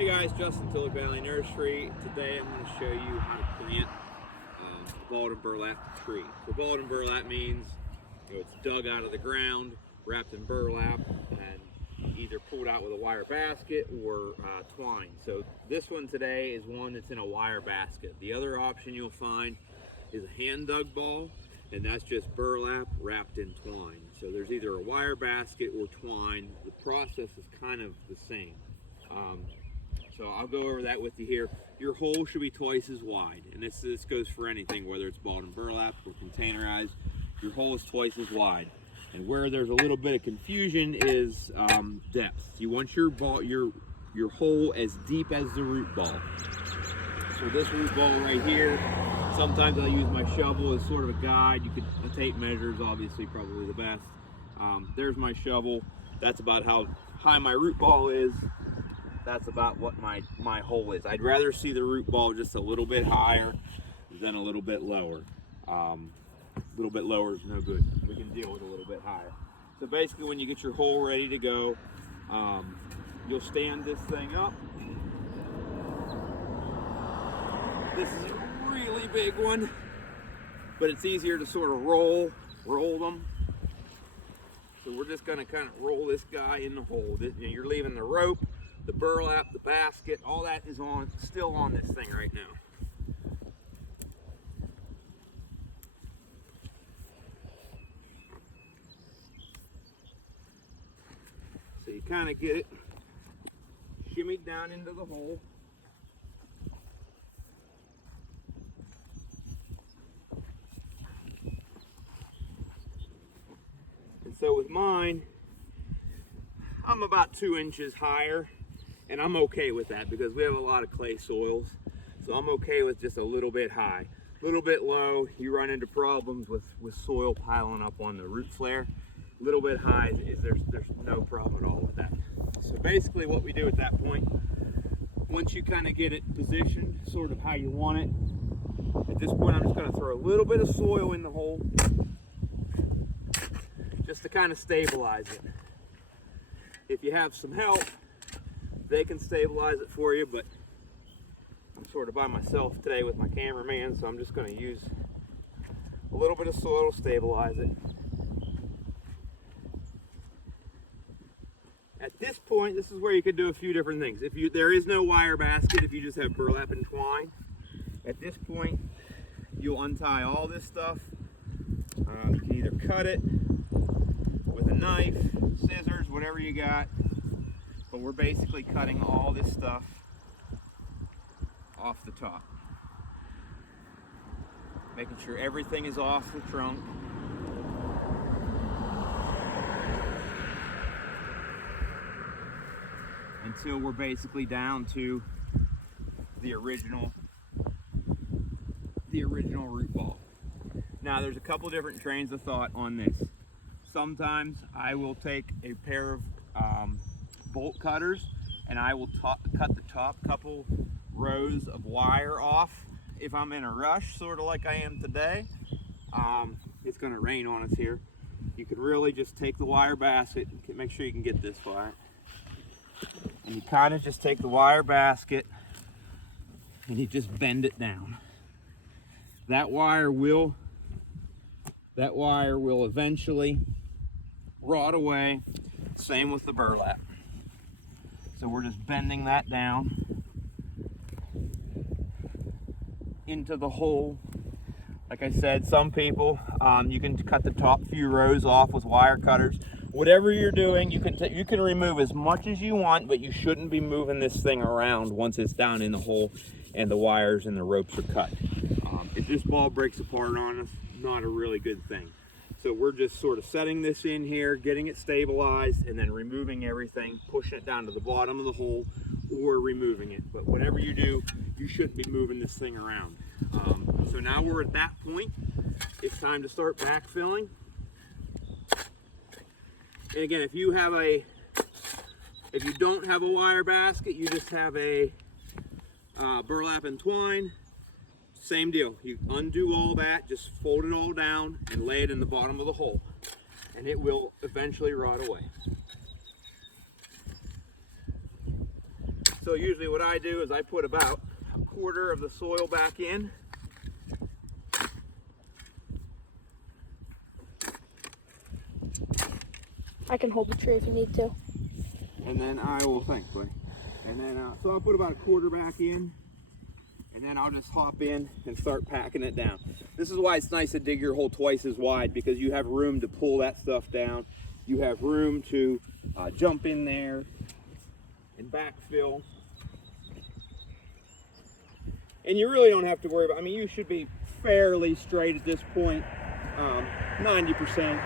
Hey guys, Justin, Tulloch Valley Nursery. Today I'm going to show you how to plant a balled and burlap tree. So balled and burlap means it's dug out of the ground, wrapped in burlap, and either pulled out with a wire basket or twine. So this one today is one that's in a wire basket. The other option you'll find is a hand dug ball, and that's just burlap wrapped in twine. So there's either a wire basket or twine. The process is kind of the same. So I'll go over that with you here. Your hole should be twice as wide, and this goes for anything, whether it's balled and burlap or containerized. Your hole is twice as wide. And where there's a little bit of confusion is depth. You want your hole as deep as the root ball. So this root ball right here, sometimes I use my shovel as sort of a guide. The tape measure is obviously probably the best. There's my shovel. That's about how high my root ball is. That's about what my hole is. I'd rather see the root ball just a little bit higher than a little bit lower. A little bit lower is no good. We can deal with a little bit higher. So basically when you get your hole ready to go, you'll stand this thing up. This is a really big one, but it's easier to sort of roll them. So we're just gonna kind of roll this guy in the hole. You're leaving the rope, the burlap, the basket, all that is still on this thing right now. So you kind of get it shimmied down into the hole. And so with mine, I'm about 2 inches higher. And I'm okay with that because we have a lot of clay soils. So I'm okay with just a little bit high. A little bit low, you run into problems with soil piling up on the root flare. A little bit high, there's no problem at all with that. So basically what we do at that point, once you kind of get it positioned sort of how you want it, at this point I'm just going to throw a little bit of soil in the hole just to kind of stabilize it. If you have some help, they can stabilize it for you, but I'm sort of by myself today with my cameraman, so I'm just going to use a little bit of soil to stabilize it. At this point, this is where you could do a few different things. There is no wire basket if you just have burlap and twine. At this point, you'll untie all this stuff. You can either cut it with a knife, scissors, whatever you got. But we're basically cutting all this stuff off the top. Making sure everything is off the trunk. Until we're basically down to the original root ball. Now there's a couple different trains of thought on this. Sometimes I will take a pair of bolt cutters and I will cut the top couple rows of wire off if I'm in a rush, sort of like I am today. It's going to rain on us here. You could really just take the wire basket, make sure you can get this far, and you kind of just take the wire basket and you just bend it down. That wire will eventually rot away. Same with the burlap. So we're just bending that down into the hole. Like I said, some people, you can cut the top few rows off with wire cutters. Whatever you're doing, you can remove as much as you want, but you shouldn't be moving this thing around once it's down in the hole and the wires and the ropes are cut. If this ball breaks apart on us, not a really good thing. So we're just sort of setting this in here, getting it stabilized, and then removing everything, pushing it down to the bottom of the hole, or removing it. But whatever you do, you shouldn't be moving this thing around. So now we're at that point. It's time to start backfilling. And again, if you don't have a wire basket, you just have a burlap and twine. Same deal. You undo all that, just fold it all down and lay it in the bottom of the hole, and it will eventually rot away. So usually what I do is I put about a quarter of the soil back in. I can hold the tree if you need to. And then I will, thanks buddy. And then, so I'll put about a quarter back in, and then I'll just hop in and start packing it down. This is why it's nice to dig your hole twice as wide, because you have room to pull that stuff down. You have room to jump in there and backfill. And you really don't have to worry about, I mean, you should be fairly straight at this point, 90%.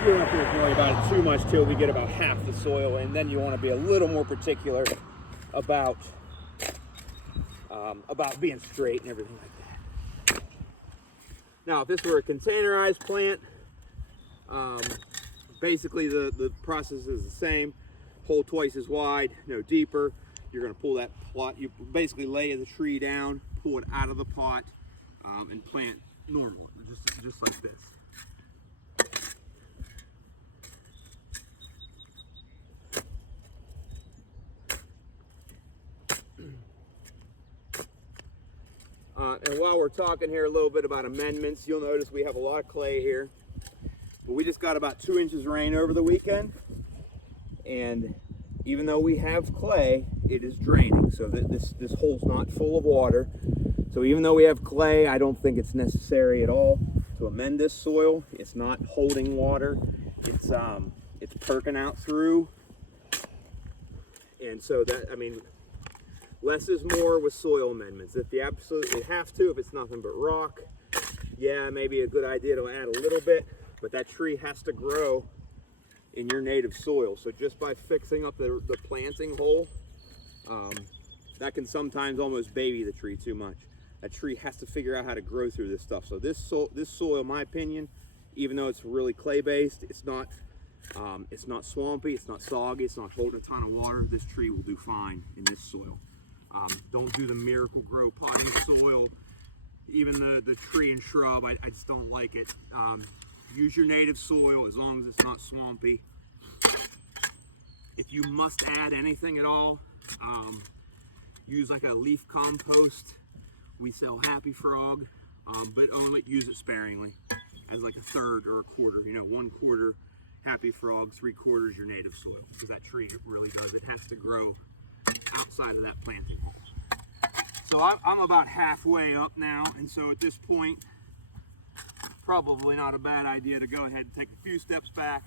You don't have to worry about it too much till we get about half the soil, and then you want to be a little more particular about being straight and everything like that. Now, if this were a containerized plant, basically the process is the same. Hole twice as wide, no deeper. You're going to pull that plot. You basically lay the tree down, pull it out of the pot, and plant normal, just like this. And while we're talking here a little bit about amendments, you'll notice we have a lot of clay here. But we just got about 2 inches of rain over the weekend. And even though we have clay, it is draining. So this hole's not full of water. So even though we have clay, I don't think it's necessary at all to amend this soil. It's not holding water. It's perking out through. And so that, I mean, less is more with soil amendments. If you absolutely have to, if it's nothing but rock, yeah, maybe a good idea to add a little bit, but that tree has to grow in your native soil. So just by fixing up the planting hole, that can sometimes almost baby the tree too much. That tree has to figure out how to grow through this stuff. So this soil, in my opinion, even though it's really clay-based, it's not swampy, it's not soggy, it's not holding a ton of water. This tree will do fine in this soil. Don't do the Miracle Grow potting soil, even the tree and shrub. I just don't like it. Use your native soil as long as it's not swampy. If you must add anything at all, use like a leaf compost. We sell Happy Frog, but only use it sparingly, as like a third or a quarter. You know, 1/4 Happy Frog, 3/4 your native soil, because that tree, it really does. It has to grow outside of that planting hole. So I'm about halfway up now, and so at this point, probably not a bad idea to go ahead and take a few steps back,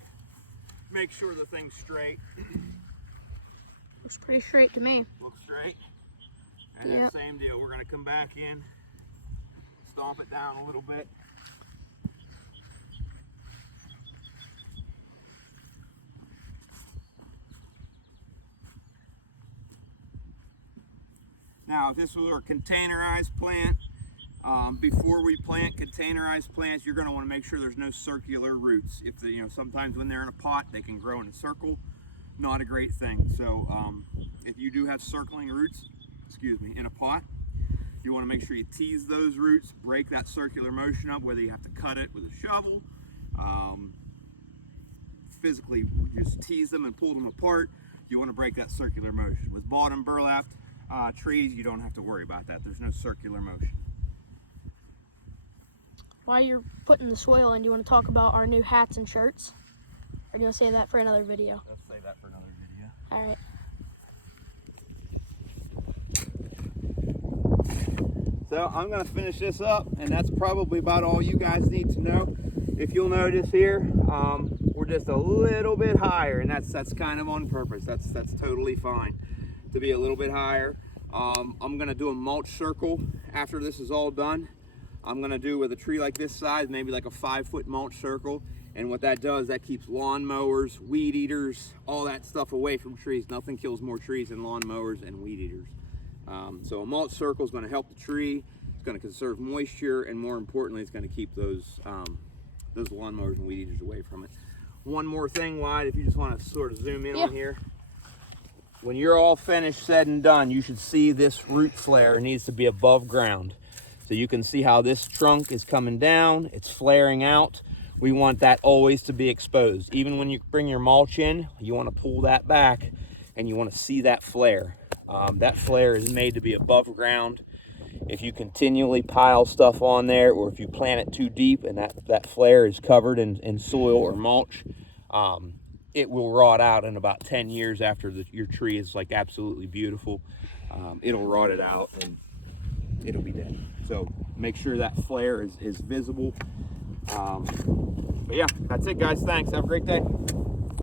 make sure the thing's straight. Looks pretty straight to me. Looks straight. And then same deal, we're gonna come back in, stomp it down a little bit. Now, if this were a containerized plant, before we plant containerized plants, you're going to want to make sure there's no circular roots. If sometimes when they're in a pot, they can grow in a circle. Not a great thing. So, if you do have circling roots, in a pot, you want to make sure you tease those roots, break that circular motion up, whether you have to cut it with a shovel, physically just tease them and pull them apart. You want to break that circular motion. With bottom burlap trees, you don't have to worry about that. There's no circular motion. While you're putting the soil in, do you want to talk about our new hats and shirts? Or do you want to save that for another video? Let's save that for another video. All right. So I'm going to finish this up, and that's probably about all you guys need to know. If you'll notice here, we're just a little bit higher, and that's kind of on purpose. That's totally fine to be a little bit higher. I'm going to do a mulch circle after this is all done. I'm going to do with a tree like this size, maybe like a 5-foot mulch circle. And what that does, that keeps lawn mowers, weed eaters, all that stuff away from trees. Nothing kills more trees than lawn mowers and weed eaters. So a mulch circle is going to help the tree. It's going to conserve moisture, and more importantly, it's going to keep those lawn mowers and weed eaters away from it. One more thing, Wyatt, if you just want to sort of zoom in on here. When you're all finished, said and done, you should see this root flare needs to be above ground. So you can see how this trunk is coming down, it's flaring out. We want that always to be exposed. Even when you bring your mulch in, you want to pull that back and you want to see that flare. That flare is made to be above ground. If you continually pile stuff on there, or if you plant it too deep and that flare is covered in soil or mulch, it will rot out in about 10 years after your tree is like absolutely beautiful. It'll rot it out and it'll be dead. So make sure that flare is visible. But yeah, that's it guys. Thanks. Have a great day.